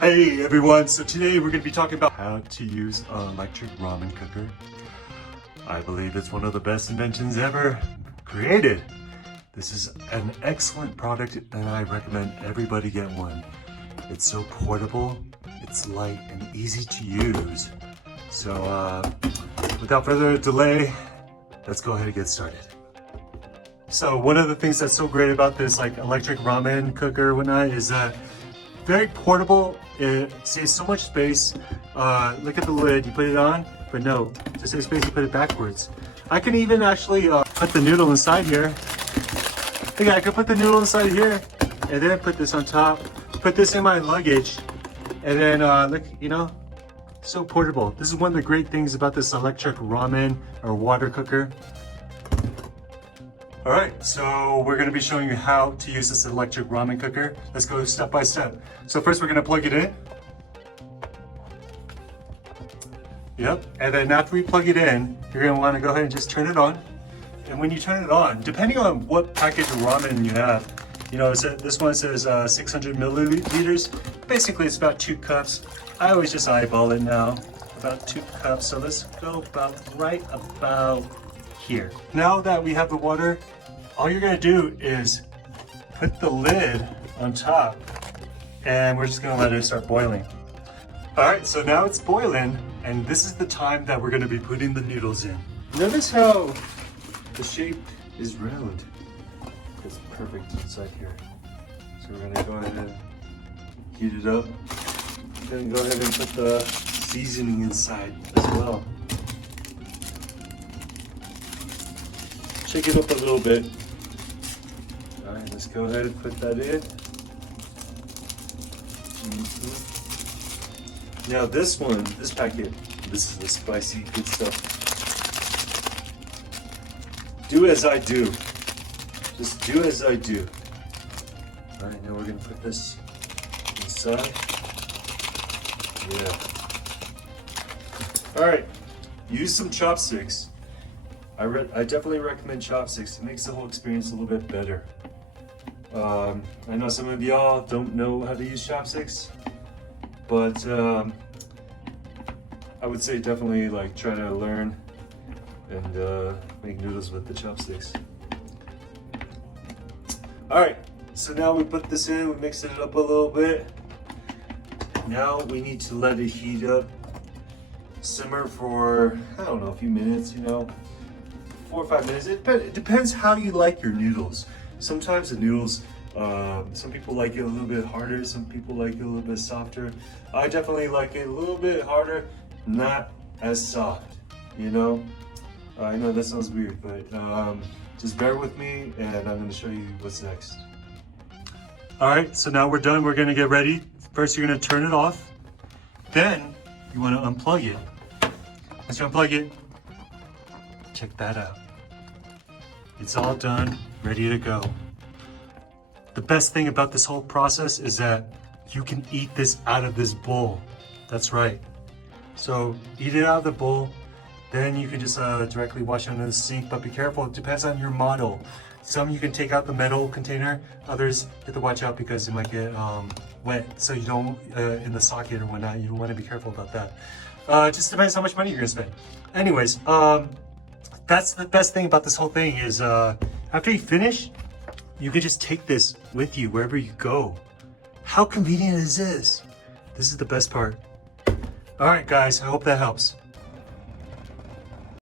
Hey everyone, so today we're going to be talking about how to use an electric ramen cooker. I believe it's one of the best inventions ever created. This is an excellent product and I recommend everybody get one. It's so portable, it's light and easy to use. So without further delay, let's go ahead and get started. So one of the things that's so great about this electric ramen cooker is that very portable. It saves so much space. Look at the lid, you put it on, but no, to save space you put it backwards. I can even actually put the noodle inside here. Look, I could put the noodle inside here and then put this on top, put this in my luggage, and then look, so portable. This is one of the great things about this electric ramen or water cooker. All right, so we're gonna be showing you how to use this electric ramen cooker. Let's go step by step. So first we're gonna plug it in. Yep, and then after we plug it in, you're gonna wanna go ahead and just turn it on. And when you turn it on, depending on what package of ramen you have, this one says 600 milliliters. Basically it's about 2 cups. I always just eyeball it now, about 2 cups. So let's go right about here. Now that we have the water, all you're gonna do is put the lid on top and we're just gonna let it start boiling. All right, so now it's boiling and this is the time that we're gonna be putting the noodles in. Notice how the shape is round. It's perfect inside here. So we're gonna go ahead and heat it up. Then go ahead and put the seasoning inside as well. Shake it up a little bit. All right, let's go ahead and put that in. Now this packet, this is the spicy good stuff. Do as I do. Just do as I do. All right, now we're gonna put this inside. Yeah. All right, use some chopsticks. I definitely recommend chopsticks. It makes the whole experience a little bit better. I know some of y'all don't know how to use chopsticks, but I would say definitely try to learn and make noodles with the chopsticks. All right, so now we put this in, we mix it up a little bit. Now we need to let it heat up, simmer for, I don't know, a few minutes, 4 or 5 minutes. It depends how you like your noodles. Sometimes the noodles, some people like it a little bit harder, some people like it a little bit softer. I definitely like it a little bit harder, not as soft, I know that sounds weird, but just bear with me and I'm gonna show you what's next. All right, so now we're done. We're gonna get ready. First, you're gonna turn it off. Then you wanna unplug it. Once you unplug it, check that out. It's all done, ready to go. The best thing about this whole process is that you can eat this out of this bowl. That's right. So eat it out of the bowl, then you can just directly wash it under the sink, but be careful, it depends on your model. Some you can take out the metal container, others you have to watch out because it might get wet, so you don't, in the socket or whatnot, you want to be careful about that. Just depends how much money you're gonna spend. Anyways, that's the best thing about this whole thing is after you finish, you can just take this with you wherever you go. How convenient is this? This is the best part. All right, guys, I hope that helps.